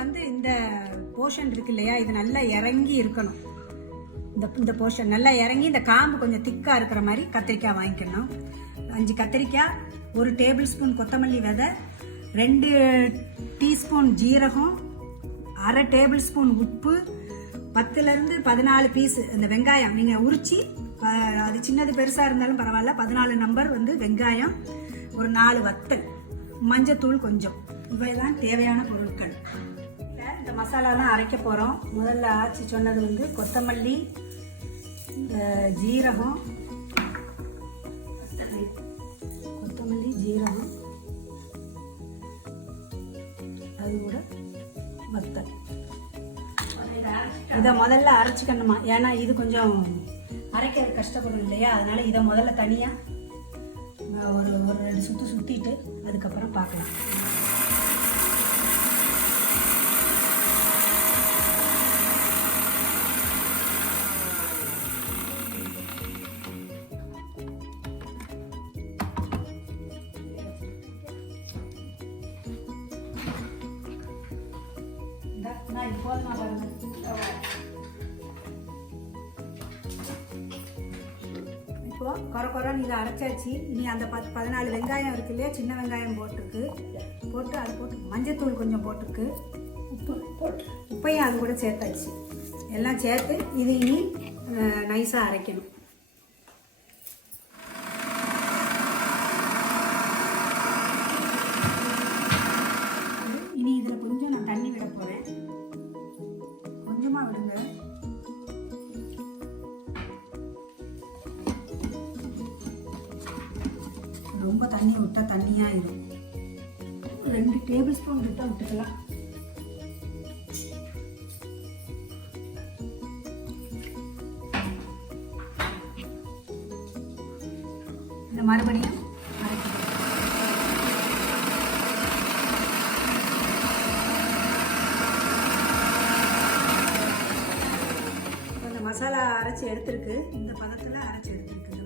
வந்து இந்த போர்ஷன் இருக்கு இல்லையா, இது நல்லா இறங்கி இருக்கணும். இந்த போர்ஷன் நல்லா இறங்கி இந்த காம்பு கொஞ்சம் திக்காக இருக்கிற மாதிரி கத்திரிக்காய் வாங்கிக்கணும். 5 கத்திரிக்காய், 1 டேபிள் ஸ்பூன் கொத்தமல்லி விதை, 2 டீஸ்பூன் ஜீரகம், 1/2 டேபிள் ஸ்பூன் உப்பு, 10லேருந்து 14 பீஸ் இந்த வெங்காயம் நீங்கள் உரிச்சி, அது சின்னது பெருசாக இருந்தாலும் பரவாயில்ல, 14 நம்பர் வந்து வெங்காயம், ஒரு 4 வத்தல், மஞ்சத்தூள் கொஞ்சம். இவைதான் தேவையான பொருட்கள். இந்த மசாலாலாம் அரைக்க போகிறோம். முதல்ல ஆச்சி சொன்னது வந்து கொத்தமல்லி, ஜீரகம், கொத்தமல்லி ஜீரகம், அது கூட வத்தல். இதை முதல்ல அரைச்சிக்கணுமா, ஏன்னா இது கொஞ்சம் அரைக்கிறது கஷ்டப்படும் இல்லையா, அதனால இதை முதல்ல தனியாக ஒரு 2 சுற்று சுற்றிட்டு அதுக்கப்புறம் பார்க்கலாம். இப்போ கொரன்னு இதை அரைச்சாச்சு. இனி அந்த 14 வெங்காயம் இருக்கு இல்லையா, சின்ன வெங்காயம் போட்டு அது போட்டு மஞ்சத்தூள் கொஞ்சம் போட்டிருக்கு, உப்பையும் அது கூட சேர்த்தாச்சு. எல்லாம் சேர்த்து இது இனி நைஸாக அரைக்கணும். இனி இதில் கொஞ்சம் நான் தண்ணி விட போகிறேன். கொஞ்சமாக விடுங்க. ரொம்ப தண்ணி விட்டா தண்ணியாயிடும். 2 டேபிள் ஸ்பூன் கிட்ட விட்டுக்கலாம். இந்த மறுபடியும் மசாலா அரைச்சி எடுத்துருக்கு. இந்த பதத்தில் அரைச்சி எடுத்துருக்கு.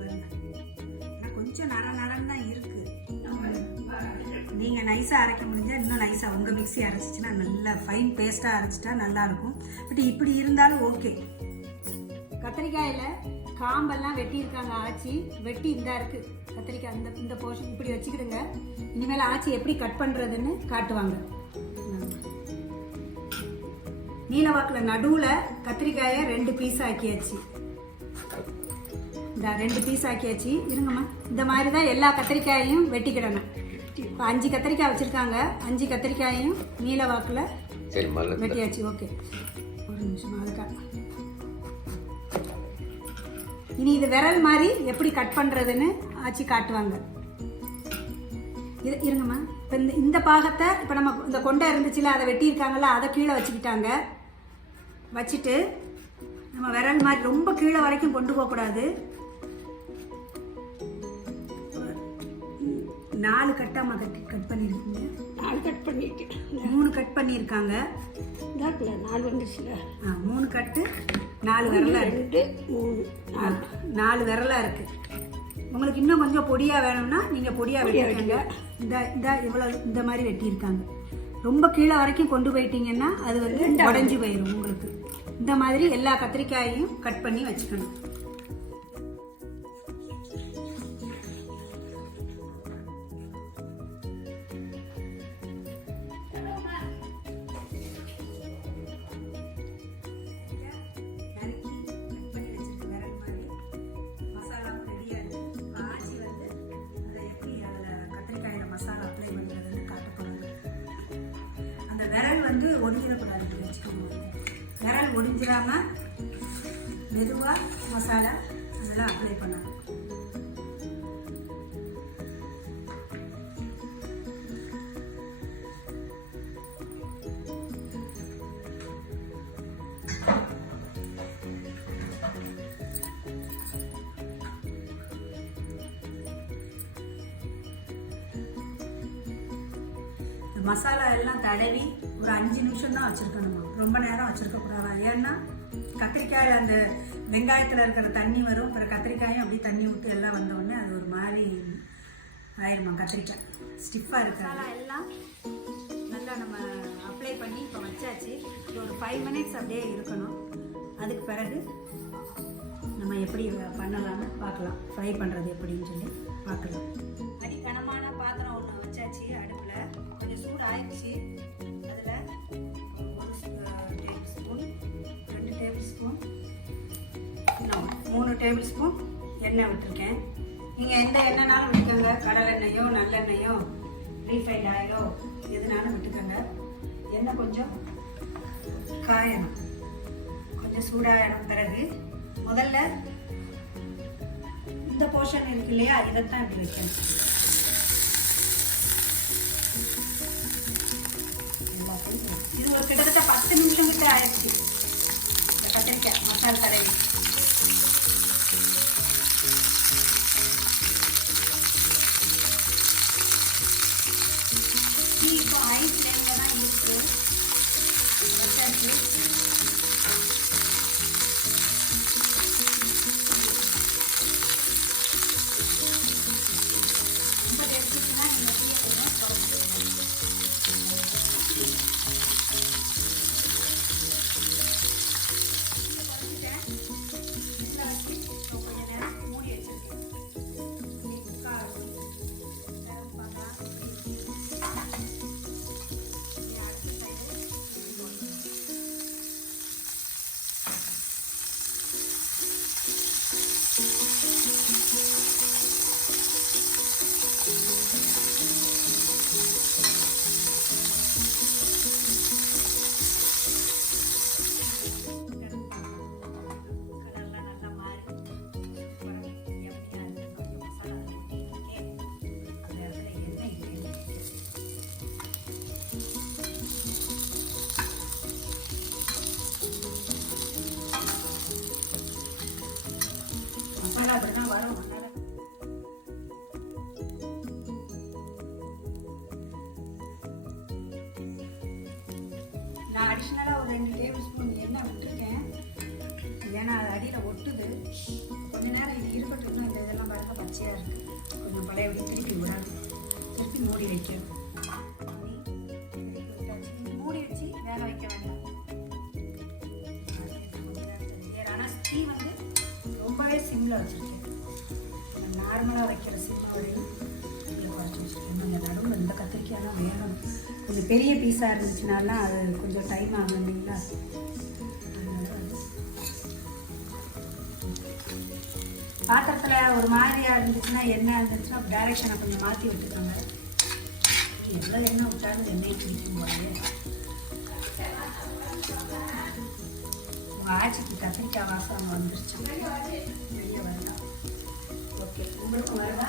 கொஞ்சம் நரன்னு தான் இருக்கு. நீங்கள் நைஸாக அரைக்க முடிஞ்சால் இன்னும் நைஸாக உங்கள் மிக்ஸி அரைச்சிச்சின்னா நல்லா ஃபைன் பேஸ்ட்டாக அரைச்சிட்டா நல்லாயிருக்கும். பட் இப்படி இருந்தாலும் ஓகே. கத்திரிக்காயில் காம்பெல்லாம் வெட்டியிருக்காங்க ஆச்சி. வெட்டி இதாக இருக்குது கத்திரிக்காய். இந்த போர்ஷன் இப்படி வச்சுக்கிடுங்க. இனிமேல் ஆச்சி எப்படி கட் பண்ணுறதுன்னு காட்டுவாங்க. நீலவாக்கில் நடுவில் கத்திரிக்காயை 2 பீஸ் ஆக்கியாச்சு. இந்த 2 பீஸ் ஆக்கியாச்சு. இருங்கம்மா, இந்த மாதிரி தான் எல்லா கத்திரிக்காயையும் வெட்டிக்கிடணும். இப்போ 5 கத்திரிக்காய் வச்சுருக்காங்க. 5 கத்திரிக்காயையும் நீலவாக்கில் வெட்டியாச்சு. ஓகே, ஒரு நிமிஷம். அதுக்காக இனி இது விரல் மாதிரி எப்படி கட் பண்ணுறதுன்னு ஆச்சி காட்டுவாங்க. இது இருங்கம்மா. இப்போ இந்த பாகத்தை இப்போ நம்ம இந்த கொண்டை இருந்துச்சுல, அதை வெட்டியிருக்காங்கல்ல, அதை கீழே வச்சுக்கிட்டாங்க. வச்சுட்டு நம்ம விரல் மாதிரி ரொம்ப கீழே வரைக்கும் கொண்டு போகக்கூடாது. 4 கட்டாக கட் பண்ணியிருக்கீங்க. 4 கட் பண்ணிட்டு 3 கட் பண்ணியிருக்காங்க. 4 வந்துச்சுல. 3 கட்டு 4 விரலாக இருக்கு. 4 விரலாக இருக்கு. உங்களுக்கு இன்னும் கொஞ்சம் பொடியாக வேணும்னா நீங்கள் பொடியாக வெட்டிருக்காங்க. இந்த இவ்வளோ இந்த மாதிரி வெட்டியிருக்காங்க. ரொம்ப கீழே வரைக்கும் கொண்டு போயிட்டீங்கன்னா அது வந்து உடஞ்சி போயிடும் உங்களுக்கு. இந்த மாதிரி எல்லா கத்திரிக்காயையும் கட் பண்ணி வச்சுக்கணும். விரல் வந்து ஒடிஞ்சிடக்கூடாது. வச்சுக்கோங்க. விரல் ஒடிஞ்சிடாம மெதுவாக மசாலா நல்லா அப்ளை பண்ணணும். மசாலா எல்லாம் தடவி ஒரு 5 நிமிஷம் தான் வச்சுருக்கணுமா, ரொம்ப நேரம் வச்சுருக்கக்கூடாது. ஏன்னா கத்திரிக்காயில் அந்த வெங்காயத்தில் இருக்கிற தண்ணி வரும். அப்புறம் கத்திரிக்காயும் அப்படியே தண்ணி ஊற்றி எல்லாம் வந்தோடனே அது ஒரு மாதிரி ஆயிடுமா. கத்திரிக்காய் ஸ்டிஃபாக இருக்கு. மசாலா எல்லாம் நல்லா நம்ம அப்ளை பண்ணி இப்போ வச்சாச்சு. இது ஒரு 5 மினிட்ஸ் அப்படியே இருக்கணும். அதுக்கு பிறகு நம்ம எப்படி பண்ணலாம்னு பார்க்கலாம். ஃப்ரை பண்ணுறது எப்படின்னு சொல்லி பார்க்கலாம். அடி கனமான பாத்திரம் ஒன்று வச்சாச்சு. அடுப்பில் கொஞ்சம் சூடு ஆயிடுச்சு. அதில் 1 டேபிள் ஸ்பூன், 2 டேபிள் ஸ்பூன், இன்னும் 3 டேபிள் ஸ்பூன் எண்ணெய் விட்டுருக்கேன். நீங்கள் எந்த எண்ணெய்னாலும் விட்டுக்கோங்க. கடலை எண்ணெயோ நல்லெண்ணெயோ ரீஃபைண்ட் ஆயிலோ எதுனாலும் விட்டுக்கோங்க. எண்ணெய் கொஞ்சம் காயணும். கொஞ்சம் சூடாகின பிறகு முதல்ல இந்த போர்ஷன் இருக்கு இல்லையா, இதைத்தான் இப்படி வைக்கணும். இது ஒரு கிட்டத்தட்ட 10 நிமிஷம் கிட்ட ஆயிடுச்சு. இந்த கத்திரிக்காய் மசாலா தடவி இப்போ ஹை ஃப்ளேமில் தான் இருக்கு வச்சாச்சு. ரொம்ப எடுத்துச்சுன்னா நீங்கள் டீயை கொஞ்சம் குறைச்சிக்கணும். குறைச்சிட்டேன். இதில் வச்சு கொஞ்சம் நேரம் மூடி வச்சிருக்கேன். மசாலா அப்படிதான் வரும். நான் அடிஷ்னலாக ஒரு 2 டேபிள் ஸ்பூன் எண்ணெய் விட்டுருக்கேன். ஏன்னா அது அடியில் ஒட்டுது. கொஞ்ச நேரம் இது இருக்கட்டும். இந்த இதெல்லாம் பாருங்க பச்சையாக இருக்குது. கொஞ்சம் பழையபடி திருப்பி விடாது. திருப்பி மூடி வைக்கணும். மூடி வச்சு வேக வைக்க வேண்டாம். ஆனால் டீ வந்து ரொம்பவே சிம்மில் வச்சுருக்கேன். நார்மலாக வைக்கிற சிம்மை வரையும் இதில் குறைச்சி வச்சுருக்கேன். கொஞ்சம் நடுவில் இந்த கத்திரிக்காயெல்லாம் வேகணும். கொஞ்சம் பெரிய பீஸாக இருந்துச்சுனாலாம் அது கொஞ்சம் டைம் ஆகும் இல்லைங்களா. பாத்திரத்தில் ஒரு மாதிரியாக இருந்துச்சுன்னா எண்ணெய் இருந்துச்சுன்னா டைரெக்ஷனை கொஞ்சம் மாற்றி விட்டுக்கோங்க. எவ்வளோ எண்ணெய் விட்டாலும் எண்ணெய் பிடிக்கும் போது உங்கள் ஆட்சிக்கு கத்திரிக்காய் வாசம் வந்துருச்சு. வெளியே வரலாம். ஓகே, உங்களுக்கும் வருதா?